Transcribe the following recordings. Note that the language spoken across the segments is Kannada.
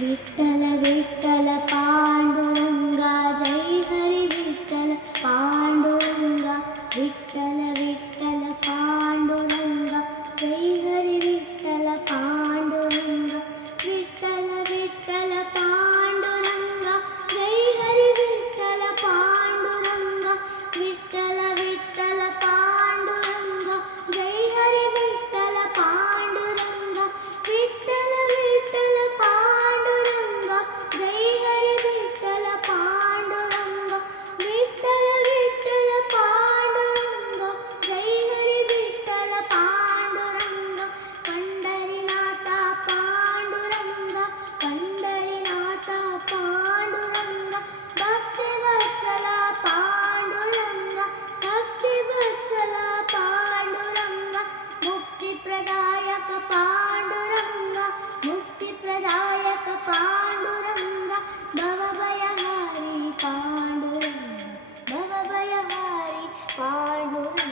विठ्ठल विठ्ठल पांडुरंगा जय हरी विठ्ठल पांडुरंगा विठ्ठल विठ्ठल पांडुरंगा जय हरी विठ्ठल पांडुरंगा विठ्ठल विठ्ठल पांडुरंगा जय हरी विठ्ठल पांडुरंगा विठ्ठल विठ्ठल पांडुरंगा जय हरी विठ्ठल पांडुरंगा विठ्ठल विठ्ठल पांडुरंगा जय हरी विठ्ठल पांडुरंगा विठ्ठल विठ्ठल पांडुरंगा जय हरी विठ्ठल पांडुरंगा पंढरीनाथ पांडुरंगा पंढरीनाथ पांडुरंगा भक्तिवत्सला पांडुरंगा भक्तिवत्सला पांडुरंगा मुक्तिप्रदायक पांडुरंगा मुक्तिप्रदायक पांडुरंगा भवभयहारी पांडुरंगा भवभयहारी पांडुरंगा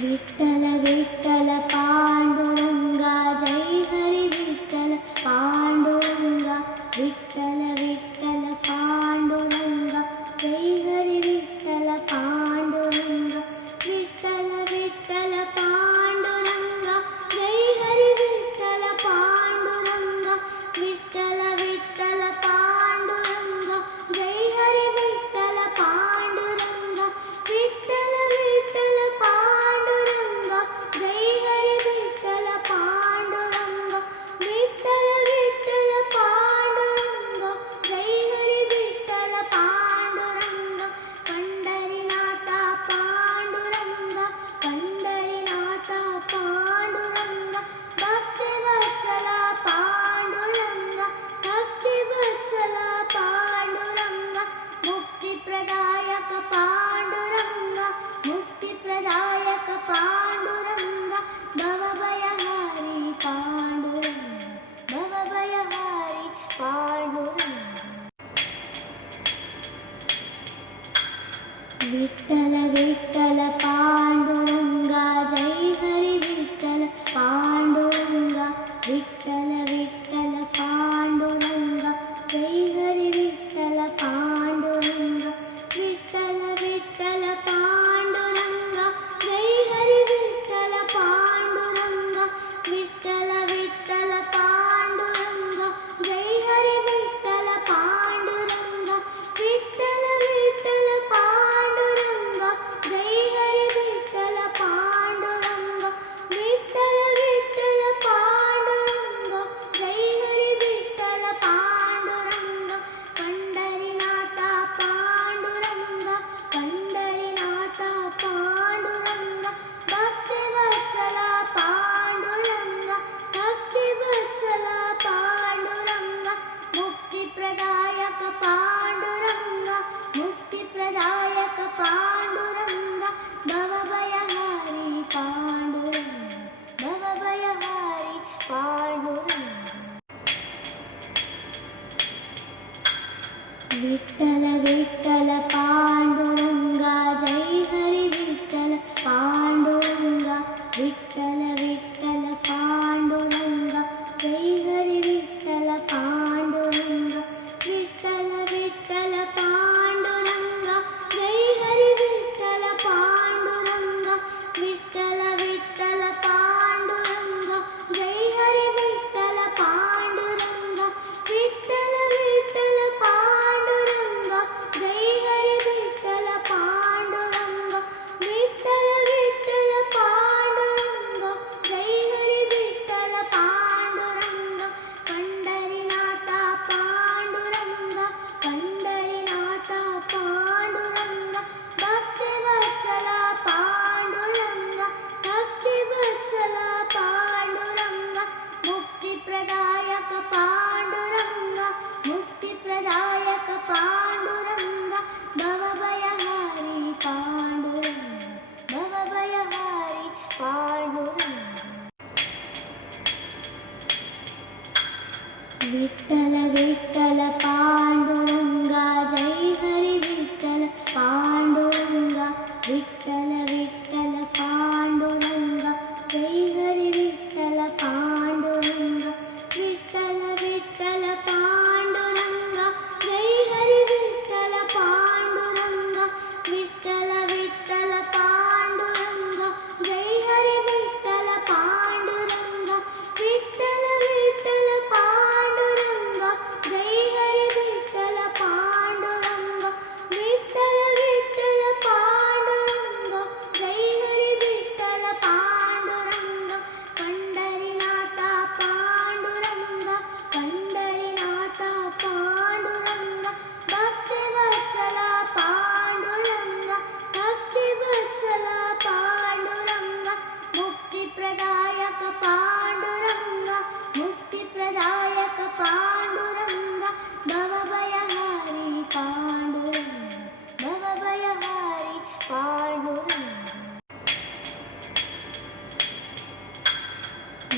विठ्ठल विठ्ठल पांडुरंगा जय हरी विठ्ठल पांडुरंगा विठ्ठल विठ्ठल पांडुरंगा जय हरी विठ्ठल पांडुरंगा विठ्ठल विठ्ठल पांडुरंगा जय हरी विठ्ठल पांडुरंगा विठ्ठल विठ्ठल पांडुरंगा जय हरी विठ्ठल पांडुरंगा विठ्ठल विठ्ठल पांडुरंगा जय हरी विठ्ठल पांडुरंगा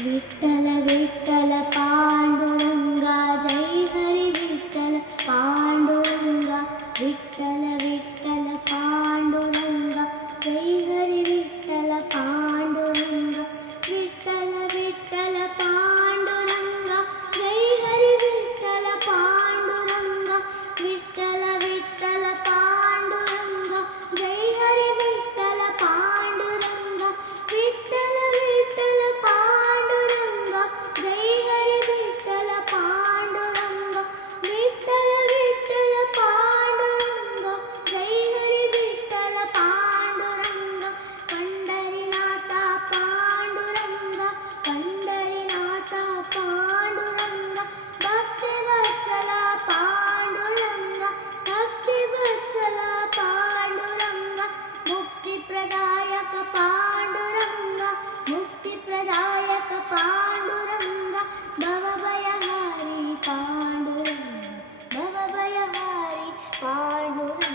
विठ्ठल विठ्ठल पांडुरंगा जय हरी विठ्ठल पांडुरंगा विठ्ठल विठ्ठल पांडुरंगा जय हरी विठ्ठल पांडुरंगा विठ्ठल विठ्ठल पांडुरंगा जय हरी विठ्ठल पांडुरंगा विठ्ठल विठ्ठल पांडुरंगा जय हरी विठ्ठल पांडुरंगा विठ्ठल विठ्ठल पांडुरंगा जय हरी विठ्ठल पांडुरंगा विठ्ठल विठ्ठल पांडुरंगा जय हरी विठ्ठल पांडुरंगा पंढरीनाथ पांडुरंगा पंढरीनाथ पांडुरंगा भक्तिवत्सला पांडुरंगा भक्तिवत्सला पांडुरंगा मुक्तिप्रदायक पांडुरंगा मुक्तिप्रदायक पांडुरंगा भवभयहारी पांडुरंगा भवभयहारी पांडुरंगा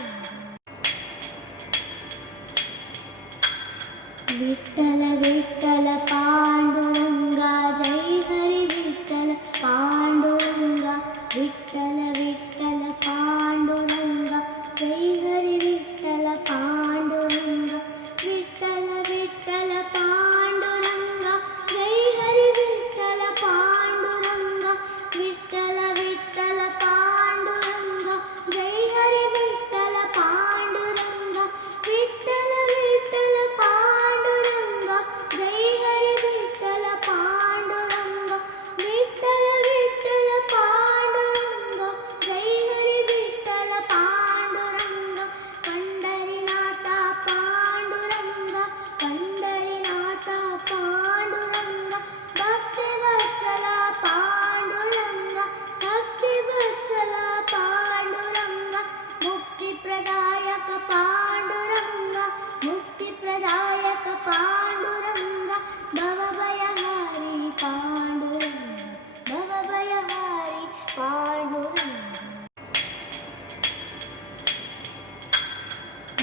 विठ्ठल विठ्ठल पांडुरंगा जय हरी विठ्ठल पांडुरंगा विठ्ठल विठ्ठल पांडुरंगा जय हरी विठ्ठल पांडुरंगा विठ्ठल विठ्ठल पांडुरंगा जय हरी विठ्ठल पांडुरंगा विठ्ठल विठ्ठल पांडुरंगा जय हरी विठ्ठल पांडुरंगा विठ्ठल विठ्ठल पांडुरंगा जय हरी विठ्ठल पांडुरंगा विठ्ठल विठ्ठल पांडुरंगा जय हरी विठ्ठल पांडुरंगा पंढरीनाथ पांडुरंगा पंढरीनाथ पांडुरंगा भक्तिवत्सला पांडुरंगा भक्तिवत्सला पांडुरंगा मुक्तिप्रदायक पांडुरंगा मुक्तिप्रदायक पांडुरंगा भवभयहारी पांडुरंगा भवभयहारी पांडुरंगा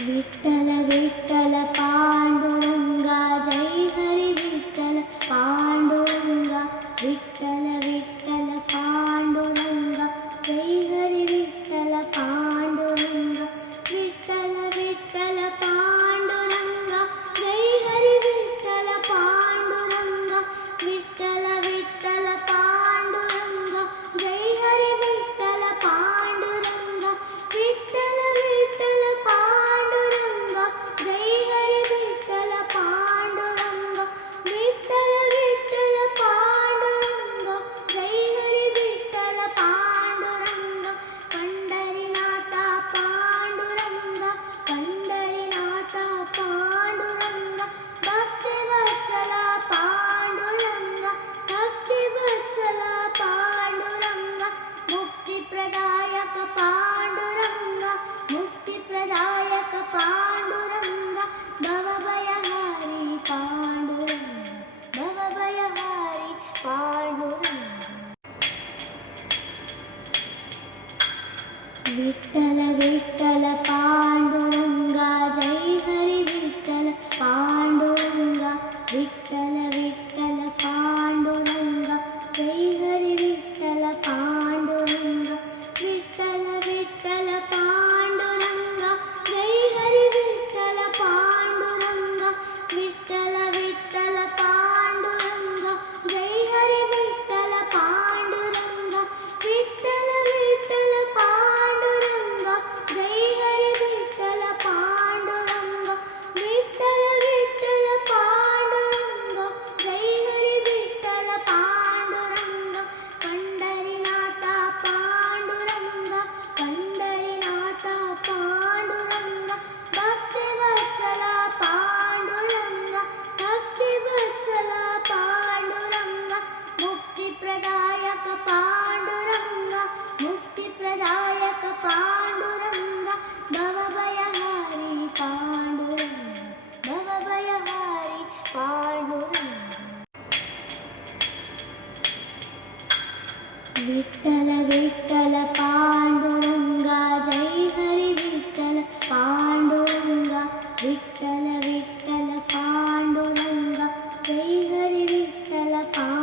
विठ्ठल विठ्ठल पांडुरंगा जय हरी विठ्ठल पांडुरंगा विठ्ठल विठ्ठल पांडुरंगा जय हरी विठ्ठल पांडुरंगा विठ्ठल विठ्ठल पांडुरंगा जय हरी विठ्ठल पांडुरंगा विठ्ठल विठ्ठल पांडुरंगा जय हरी विठ्ठल पांडुरंगा विठ्ठल विठ्ठल पांडुरंगा जय हरी विठ्ठल पांडुरंगा विठ्ठल विठ्ठल पांडुरंगा जय हरी विठ्ठल पांडुरंगा पंढरीनाथ पांडुरंगा पंढरीनाथ पांडुरंगा भक्तिवत्सला पांडुरंगा भक्तिवत्सला पांडुरंगा मुक्तिप्रदायक पांडुरंगा मुक्तिप्रदायक पांडुरंगा भवभयहारी पांडुरंगा भवभयहारी पांडुरंगा विठ्ठल विठ्ठल पांडुरंगा जय हरी विठ्ठल पांडुरंगा विठ्ठल विठ्ठल पांडुरंगा जय हरी विठ्ठल पांडुरंगा विठ्ठल विठ्ठल पांडुरंगा जय हरी विठ्ठल पांडुरंगा विठ्ठल विठ्ठल पांडुरंगा जय हरी विठ्ठल पांडुरंगा विठ्ठल विठ्ठल पांडुरंगा जय हरी विठ्ठल पांडुरंगा विठ्ठल विठ्ठल पांडुरंगा जय हरी विठ्ठल पांडुरंगा पंढरीनाथ पांडुरंगा पंढरीनाथ पांडुरंगा भक्तिवत्सला पांडुरंगा भक्तिवत्सला पांडुरंगा मुक्तिप्रदायक पांडुरंगा मुक्तिप्रदायक पांडुरंगा भवभयहारी पांडुरंगा भवभयहारी पांडुरंगा विठ्ठल विठ्ठल पांडुरंगा जय हरी विठ्ठल पांडुरंगा विठ्ठल विठ्ठल पांडुरंगा जय हरी विठ्ठल पांडुरंगा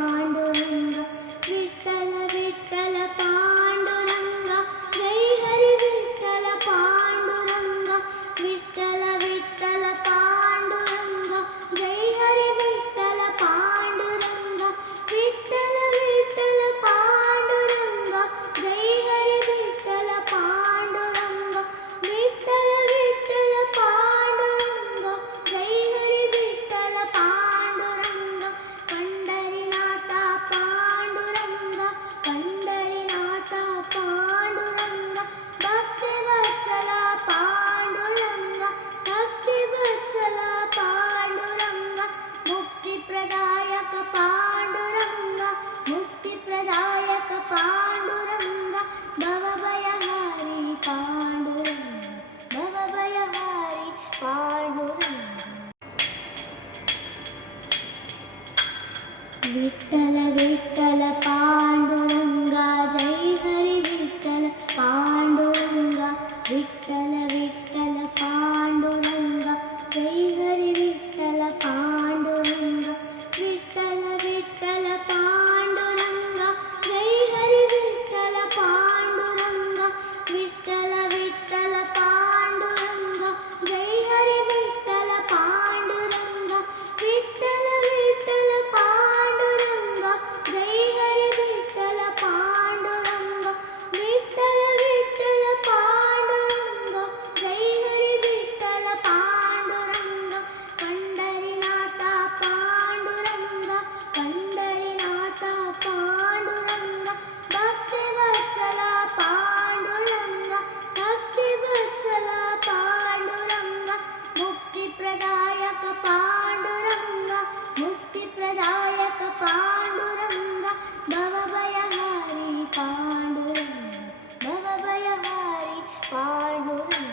विठ्ठल विठ्ठल पांडुरंगा जय हरी विठ्ठल पांडुरंगा विठ्ठल विठ्ठल पांडुरंगा जय हरी विठ्ठल पांडुरंगा विठ्ठल विठ्ठल पांडुरंगा जय हरी विठ्ठल पांडुरंगा विठ्ठल विठ्ठल पांडुरंगा जय हरी विठ्ठल पांडुरंगा विठ्ठल विठ्ठल पांडुरंगा जय हरी विठ्ठल पांडुरंगा विठ्ठल विठ्ठल पांडुरंगा जय हरी विठ्ठल पांडुरंगा पंढरीनाथा पांडुरंगा पंढरीनाथा पांडुरंगा भक्तिवत्सला पांडुरंगा भक्तिवत्सला पांडुरंगा मुक्तिप्रदायक पांडुरंगा मुक्तिप्रदायक पांडुरंगा भवभयहारी पांडुरंगा भवभयहारी पांडुरंगा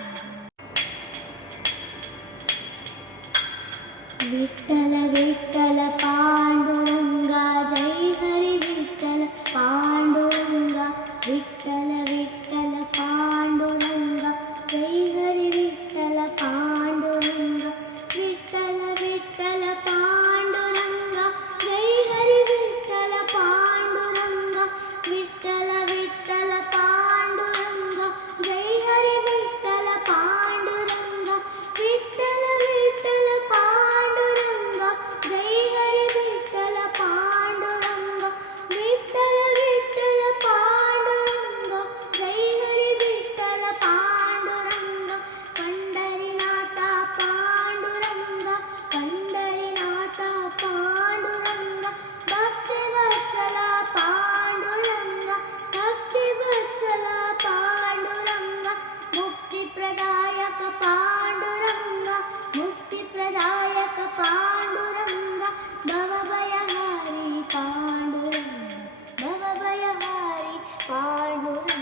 विठ्ठल विठ्ठल पांडुरंगा जय हरी विठ्ठल पांडुरंगा विठ्ठल विठ्ठल पांडुरंगा जय हरी विठ्ठल पांडुरंगा विठ्ठल विठ्ठल पांडुरंगा जय हरी विठ्ठल पांडुरंगा विठ्ठल विठ्ठल पांडुरंगा जय हरी विठ्ठल पांडुरंगा विठ्ठल विठ्ठल पांडुरंगा जय हरी विठ्ठल पांडुरंगा विठ्ठल विठ्ठल पांडुरंगा जय हरी विठ्ठल पांडुरंगा पंढरीनाथा पांडुरंगा पंढरीनाथा पांडुरंगा भक्तिवत्सला पांडुरंगा भक्तिवत्सला पांडुरंगा मुक्तिप्रदायक पांडुरंगा मुक्तिप्रदायक पांडुरंगा भवभयहारी पांडुरंगा भवभयहारी पांडुरंगा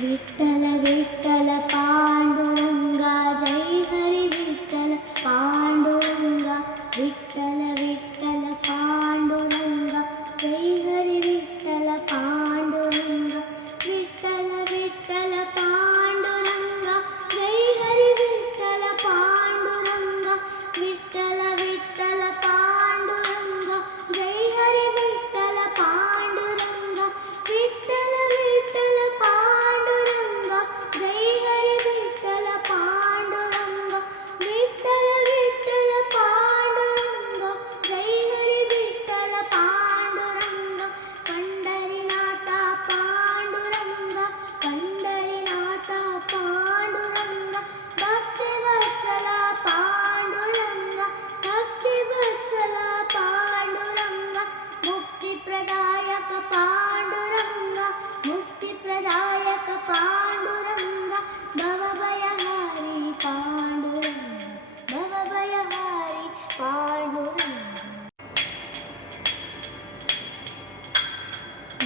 विठ्ठल विठ्ठल पांडुरंगा जय हरी विठ्ठल पांडुरंगा विठ्ठल विठ्ठल पांडुरंगा जय हरी विठ्ठल पांडुरंगा विठ्ठल विठ्ठल पांडुरंगा जय हरी विठ्ठल पांडुरंगा विठ्ठल विठ्ठल पांडुरंगा जय हरी विठ्ठल पांडुरंगा विठ्ठल विठ्ठल पांडुरंगा जय हरी विठ्ठल पांडुरंगा विठ्ठल विठ्ठल पांडुरंगा जय हरी विठ्ठल पांडुरंगा पंढरीनाथा पांडुरंगा पंढरीनाथा पांडुरंगा भक्तिवत्सला पांडुरंगा भक्तिवत्सला पांडुरंगा मुक्तिप्रदायक पांडुरंगा मुक्तिप्रदायक पांडुरंगा भवभयहारी पांडुरंगा भवभयहारी पांडुरंगा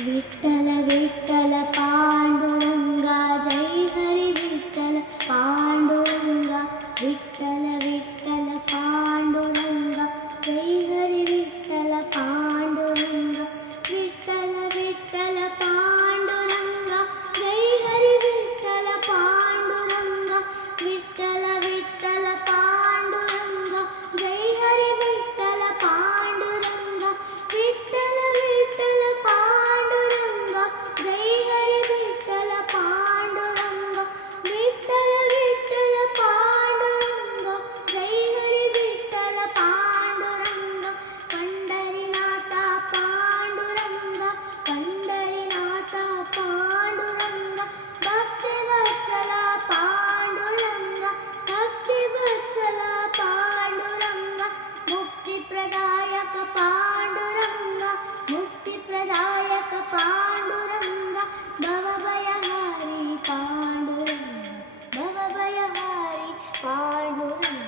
विठ्ठल विठ्ठल पांडुरंगा जय हरी विठ्ठल पांडुरंगा विठ्ठल विठ्ठल पांडुरंगा जय हरी विठ्ठल पांडुरंगा विठ्ठल विठ्ठल पांडुरंगा जय हरी विठ्ठल पांडुरंगा विठ्ठल विठ्ठल पांडुरंगा जय हरी विठ्ठल पांडुरंगा विठ्ठल विठ्ठल पांडुरंगा जय हरी विठ्ठल पांडुरंगा विठ्ठल विठ्ठल पांडुरंगा जय हरी विठ्ठल पांडुरंगा पंढरीनाथा पांडुरंगा पंढरीनाथा पांडुरंगा भक्तिवत्सला पांडुरंगा भक्तिवत्सला पांडुरंगा मुक्तिप्रदायक पांडुरंगा मुक्तिप्रदायक पांडुरंगा भवभयहारी पांडुरंगा भवभयहारी पांडुरंगा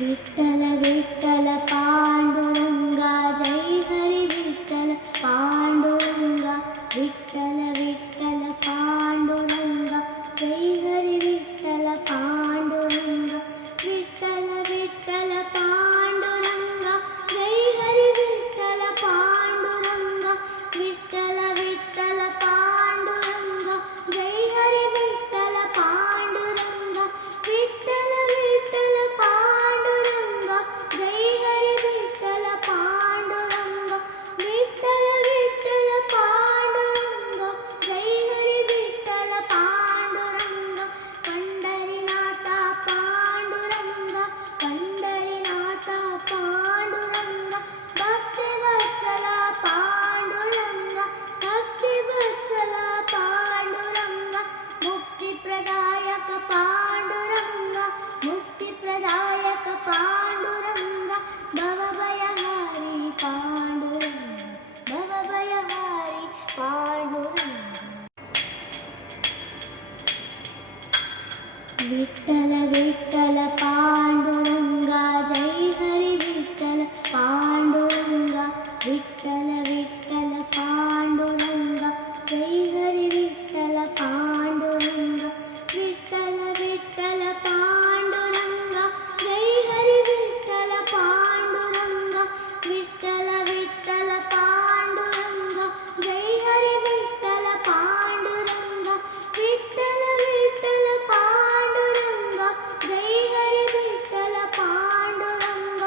विठ्ठल विठ्ठल पांडुरंगा जय हरी विठ्ठल पांडुरंगा विठ्ठल विठ्ठल पांडुरंगा जय हरी विठ्ठल पांडुरंगा ಪಾಂಡುರಂಗ ಮುಕ್ತಿಪ್ರದಾಯಕ ಪಾಂಡುರಂಗ ಭವಭಯಹಾರಿ ಪಾಂಡುರಂಗ ಭವಭಯಹಾರಿ ಪಾಂಡುರಂಗ ವಿಠ್ಠಲ ವಿಠ್ಠಲ ಪಾಂಡುರಂಗ ಜೈ ಹರಿ ವಿಠ್ಠಲ ಪಾಂಡುರಂಗ ವಿಠ್ಠಲ ವಿಠ್ಠಲ ಪಾಂಡುರಂಗ ಜೈ ಹರಿ ವಿಠ್ಠಲ ಪಾಂಡುರಂಗ ವಿಠ್ಠಲ ವಿಠ್ಠಲ ಪಾಂಡುರಂಗ ಜೈ ಹರಿ ವಿಠ್ಠಲ ಪಾಂಡುರಂಗ ವಿಠ್ಠಲ ವಿಠ್ಠಲ ಪಾಂಡುರಂಗ ಜೈ ಹರಿ ವಿಠ್ಠಲ ಪಾಂಡುರಂಗ ವಿಠ್ಠಲ ವಿಠ್ಠಲ ಪಾಂಡುರಂಗ ಜೈ ಹರಿ ವಿಠ್ಠಲ ಪಾಂಡುರಂಗ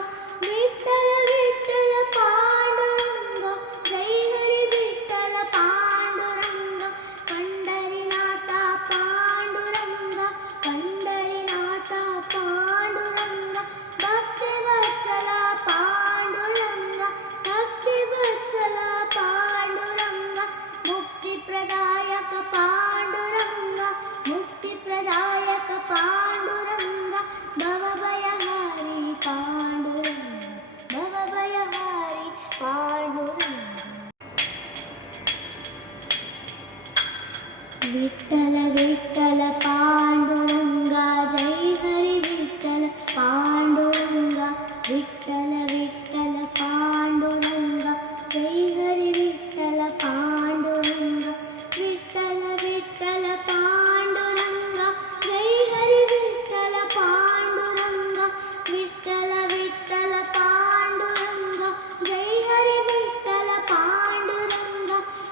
ವಿಠ್ಠಲ ವಿಠ್ಠಲ ಪಾಂಡುರಂಗ ಜೈ ಹರಿ ವಿಠ್ಠಲ ಪಾಂಡುರಂಗ ಪಂಡರಿನಾಥ ಪಾಂಡುರಂಗ ಪಂಡರಿನಾಥ ಪಾಂಡುರಂಗ ಭಕ್ತಿವತ್ಸಲ ಪಾಂಡುರಂಗ ಭಕ್ತಿವತ್ಸಲ ಪಾಂಡುರಂಗ ಮುಕ್ತಿಪ್ರದಾಯಕ ಪಾಂಡುರಂಗ ಮುಕ್ತಿಪ್ರದಾಯಕ ಪಾಂಡುರಂಗ ಭವಭಯಹಾರಿ ಪಾಂಡುರಂಗ ಭವಭಯಹಾರಿ ಪಾಂಡುರಂಗ ವಿಠ್ಠಲ ವಿಠ್ಠಲ ಪಾಂಡುರಂಗ ಜೈ ಹರಿ ವಿಠ್ಠಲ ಪಾಂಡುರಂಗ ವಿಠ್ಠಲ ವಿಠ್ಠಲ ಪಾಂಡುರಂಗ ಜೈ ಹರಿ ವಿಠ್ಠಲ ಪಾಂಡುರಂಗ ವಿಠ್ಠಲ ವಿಠ್ಠಲ ಪಾಂಡುರಂಗ ಜೈ ಹರಿ ವಿಠ್ಠಲ ಪಾಂಡುರಂಗ ವಿಠ್ಠಲ ವಿಠ್ಠಲ ಪಾಂಡುರಂಗ ಜೈ ಹರಿ ವಿಠ್ಠಲ ಪಾಂಡುರಂಗ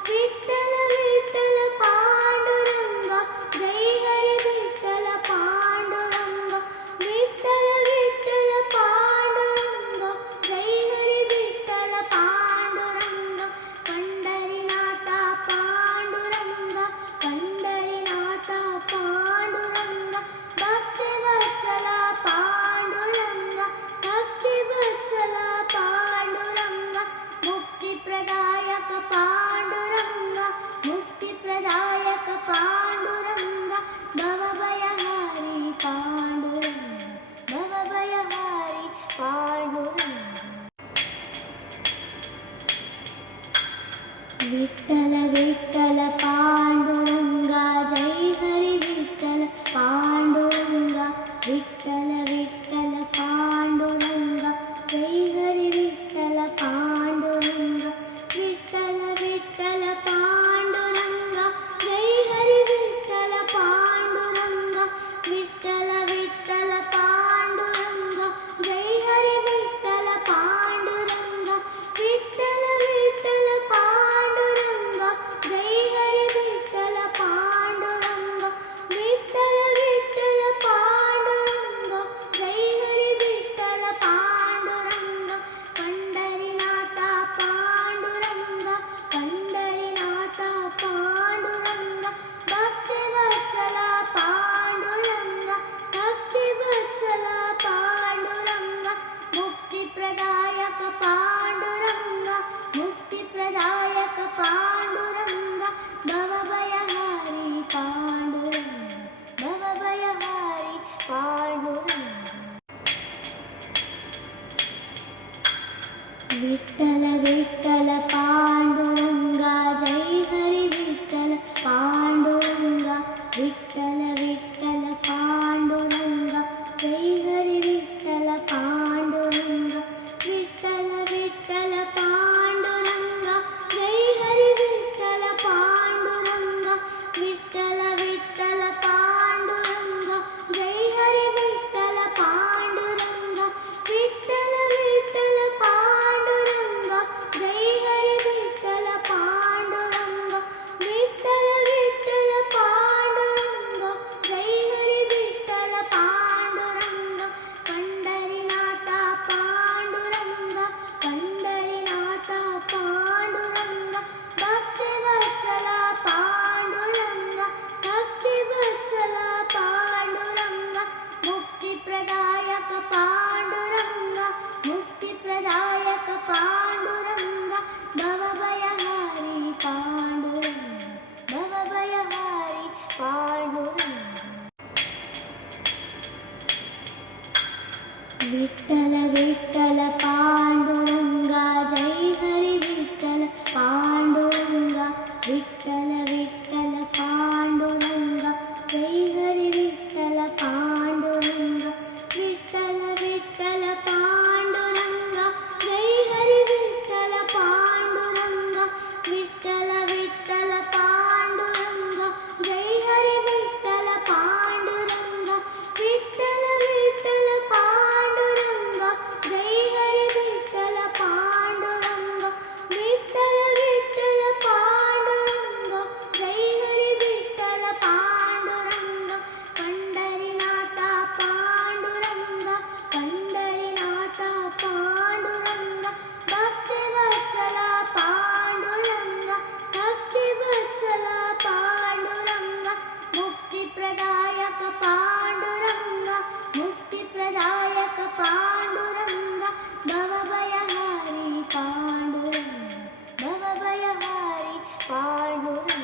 ವಿಠ್ಠಲ ವಿಠ್ಠಲ ಪಾಂಡುರಂಗ ಜೈ ಹರಿ ವಿಠ್ಠಲ ಪಾಂಡುರಂಗ ವಿಠ್ಠಲ ವಿಠ್ಠಲ ಪಾಂಡುರಂಗ ಜೈ ಹರಿ ವಿಠ್ಠಲ ಪಾಂಡುರಂಗ ಪಂಡರಿನಾಥ ಪಾಂಡುರಂಗ ಪಂಡರಿನಾಥ ಪಾಂಡುರಂಗ ಭಕ್ತಿವತ್ಸಲ ಪಾಂಡುರಂಗ ಭಕ್ತಿವತ್ಸಲ ಪಾಂಡುರಂಗ ಮುಕ್ತಿಪ್ರದಾಯಕ ಪಾಂಡುರಂಗ ಮುಕ್ತಿಪ್ರದಾಯಕ ಪಾಂಡುರಂಗ ಭವಭಯಹಾರಿ ಪಾಂಡುರಂಗ ಭವಭಯಹಾರಿ ಪಾಂಡುರಂಗ ವಿಠ್ಠಲ ವಿಠ್ಠಲ ಪಾಂಡುರಂಗ ಜೈ ಹರಿ ವಿಠ್ಠಲ ಪಾಂಡುರಂಗ ವಿಠ್ಠಲ ವಿಠ್ಠಲ ಪಾಂಡುರಂಗ ಜೈ ಹರಿ ವಿಠ್ಠಲ ಪಾಂಡುರಂಗ ವಿಠ್ಠಲ ವಿಠ್ಠಲ ಪಾಂಡುರಂಗ ಜೈ ಹರಿ ವಿಠ್ಠಲ ಪಾಂಡುರಂಗ ವಿಠ್ಠಲ ವಿಠ್ಠಲ ಪಾಂಡುರಂಗ ಜೈ ಹರಿ ವಿಠ್ಠಲ ಪಾಂಡುರಂಗ ವಿಠ್ಠಲ ವಿಠ್ಠಲ ಪಾಂಡುರಂಗ ಜೈ ಹರಿ ವಿಠ್ಠಲ ಪಾಂಡುರಂಗ ವಿಠ್ಠಲ ವಿಠ್ಠಲ ಪಾಂಡುರಂಗ ಜೈ ಹರಿ ವಿಠ್ಠಲ ಪಾಂಡುರಂಗ ಪಂಡರಿನಾಥ ಪಾಂಡುರಂಗ ಪಂಡರಿನಾಥ ಪಾಂಡುರಂಗ ಭಕ್ತಿವತ್ಸಲ ಪಾಂಡುರಂಗ ಭಕ್ತಿವತ್ಸಲ ಪಾಂಡುರಂಗ ಮುಕ್ತಿಪ್ರದಾಯಕ ಪಾಂಡುರಂಗ ಮುಕ್ತಿಪ್ರದಾಯಕ ಪಾಂಡುರಂಗ ಭವಭಯಹಾರಿ ಪಾಂಡುರಂಗ ಭವಭಯಹಾರಿ ಪಾಂಡುರಂಗ ವಿಠ್ಠಲ ವಿಠ್ಠಲ ಪಾಂಡುರಂಗ ಜೈ ಹರಿ ವಿಠ್ಠಲ ಪಾಂಡುರಂಗ ವಿಠ್ಠಲ ವಿಠ್ಠಲ ಪಾಂಡುರಂಗ ಜೈ ಹರಿ ವಿಠ್ಠಲ ಪಾಂಡುರಂಗ ವಿಠ್ಠಲ ವಿಠ್ಠಲ ಪಾಂಡುರಂಗ ಜೈ ಹರಿ ವಿಠ್ಠಲ ಪಾಂಡುರಂಗ ವಿಠ್ಠಲ विठ्ठल विठ्ठल पांडुरंगा जय हरी विठ्ठल पांडुरंगा विठ्ठल विठ्ठल पांडुरंगा जय हरी विठ्ठल पांडुरंगा विठ्ठल विठ्ठल पांडुरंगा जय हरी विठ्ठल पांडुरंगा विठ्ठल विठ्ठल पांडुरंगा जय हरी विठ्ठल पांडुरंगा विठ्ठल विठ्ठल पांडुरंगा जय हरी विठ्ठल पांडुरंगा विठ्ठल विठ्ठल पांडुरंगा जय हरी विठ्ठल पांडुरंगा पंढरीनाथा पांडुरंगा पंढरीनाथा पांडुरंगा भक्तिवत्सला पांडुरंगा भक्तिवत्सला पांडुरंगा मुक्तिप्रदायक पांडुरंगा मुक्तिप्रदायक पांडुरंगा भवभयहारी पांडुरंगा भवभयहारी पांडुरंगा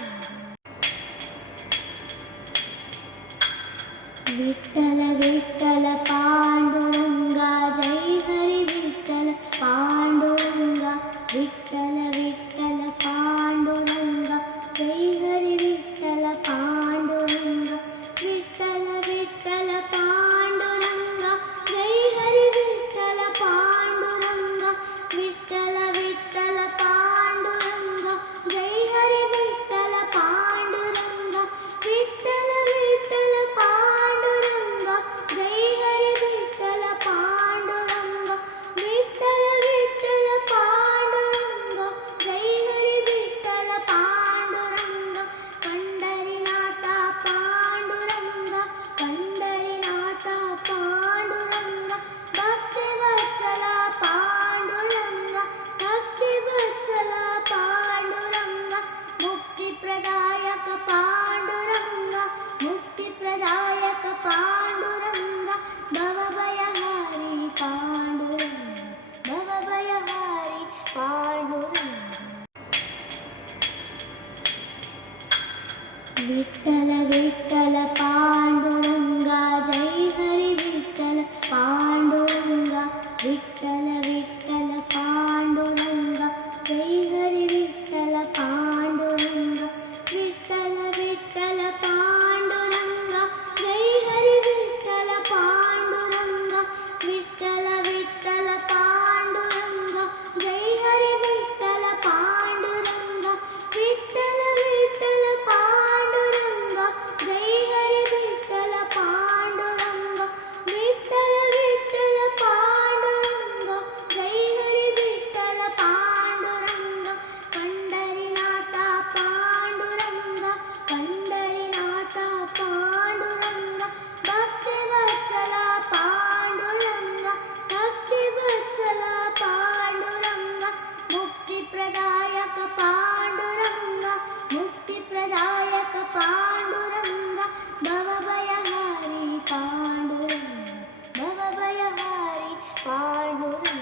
विठ्ठल विठ्ठल पांडुरंगा जय हरी विठ्ठल पांडुरंगा विठ्ठल विठ्ठल पांडुरंगा जय हरी विठ्ठल पांडुरंगा विठ्ठल विठ्ठल पांडुरंगा जय हरी विठ्ठल पांडुरंगा विठ्ठल विठ्ठल पांडुरंगा जय हरी विठ्ठल पांडुरंगा विठ्ठल विठ्ठल पांडुरंगा जय हरी विठ्ठल पांडुरंगा विठ्ठल विठ्ठल पांडुरंगा जय हरी विठ्ठल पांडुरंगा पंढरीनाथा पांडुरंगा पंढरीनाथा पांडुरंगा भक्तिवत्सला पांडुरंगा भक्तिवत्सला पांडुरंगा मुक्तिप्रदायक पांडुरंगा मुक्तिप्रदायक पांडुरंगा भवभयहारी पांडुरंगा भवभयहारी पांडुरंगा विठ्ठल विठ्ठल पांडुरंगा जय हरी विठ्ठल पांडुरंगा विठ्ठल विठ्ठल पांडुरंगा जय हरी विठ्ठल पांडुरंगा विठ्ठल विठ्ठल पांडुरंगा जय हरी विठ्ठल पांडुरंगा विठ्ठल विठ्ठल पांडुरंगा जय हरी विठ्ठल पांडुरंगा विठ्ठल विठ्ठल पांडुरंगा जय हरी विठ्ठल पांडुरंगा विठ्ठल विठ्ठल पांडुरंगा जय हरी विठ्ठल पांडुरंगा पंढरीनाथा पांडुरंगा पंढरीनाथा पांडुरंगा भक्तिवत्सला पांडुरंगा भक्तिवत्सला पांडुरंगा मुक्तिप्रदायक पांडुरंगा मुक्तिप्रदायक पांडुरंगा भवभयहारी पांडुरंगा भवभयहारी पांडुरंगा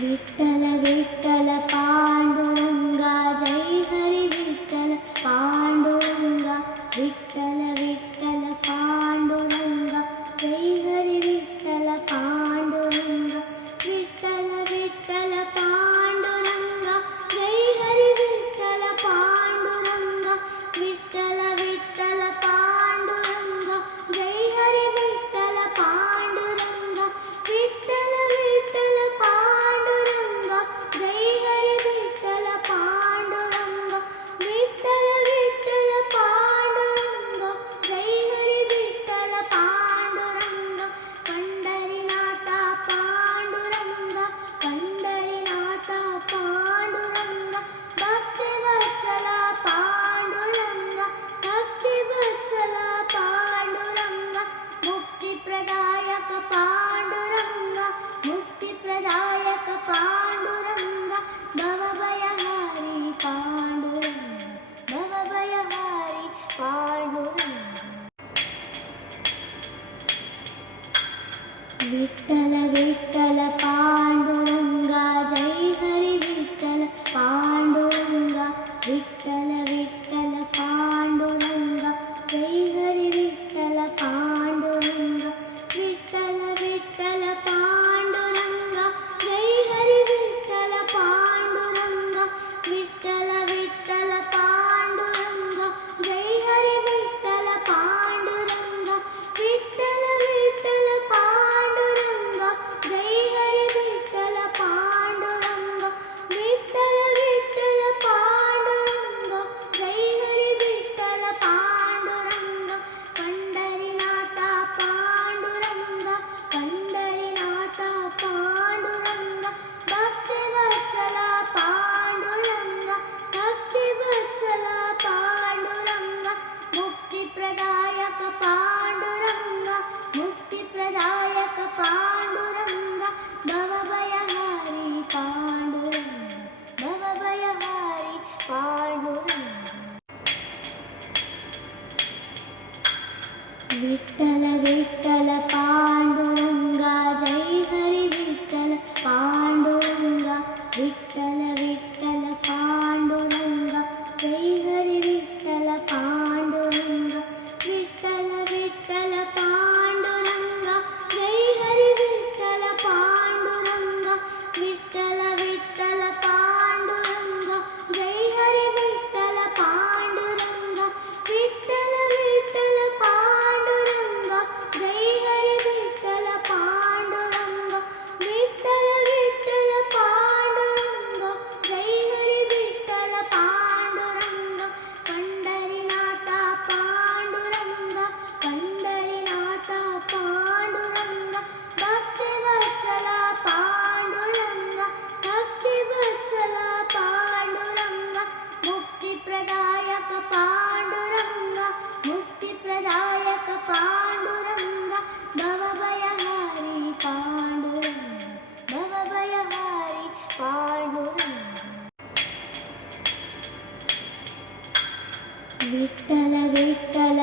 विठ्ठल विठ्ठल पांडुरंगा जय हरी विठ्ठल पांडुरंगा विठ्ठल विठ्ठल पांडुरंगा जय हरी विठ्ठल पांडुरंगा विठ्ठल विठ्ठल पांडुरंगा जय हरी विठ्ठल पांडुरंगा विठ्ठल विठ्ठल पांडुरंगा जय हरी विठ्ठल पांडुरंगा विठ्ठल विठ्ठल पांडुरंगा जय हरी विठ्ठल पांडुरंगा विठ्ठल विठ्ठल पांडुरंगा जय हरी विठ्ठल पांडुरंगा पंढरीनाथा पांडुरंगा पंढरीनाथा पांडुरंगा भक्तिवत्सला पांडुरंगा भक्तिवत्सला पांडुरंगा मुक्तिप्रदायक पांडुरंगा मुक्तिप्रदायक पांडुरंगा भवभयहारी पांडुरंगा भवभयहारी पांडुरंगा विठ्ठल विठ्ठल पांडुरंगा जय हरी विठ्ठल पांडुरंगा विठ्ठल विठ्ठल पांडुरंगा जय हरी विठ्ठल पांडुरंगा विठ्ठल विठ्ठल पांडुरंगा जय हरी विठ्ठल पांडुरंगा विठ्ठल विठ्ठल पांडुरंगा जय हरी विठ्ठल पांडुरंगा विठ्ठल विठ्ठल पांडुरंगा जय हरी विठ्ठल पांडुरंगा विठ्ठल विठ्ठल पांडुरंगा जय हरी विठ्ठल पांडुरंगा विठ्ठल विठ्ठल पांडुरंगा जय हरी विठ्ठल पांडुरंगा विठ्ठल विठ्ठल पांडुरंगा जय हरी विठ्ठल पांडुरंगा पंढरीनाथ पांडुरंगा पंढरीनाथ पांडुरंगा भक्तिवत्सला पांडुरंगा भक्तिवत्सला पांडुरंगा मुक्तिप्रदायक पांडुरंगा मुक्तिप्रदायक पांडुरंगा भवभयहारी पांडुरंगा भवभयहारी पांडुरंगा विठ्ठल विठ्ठल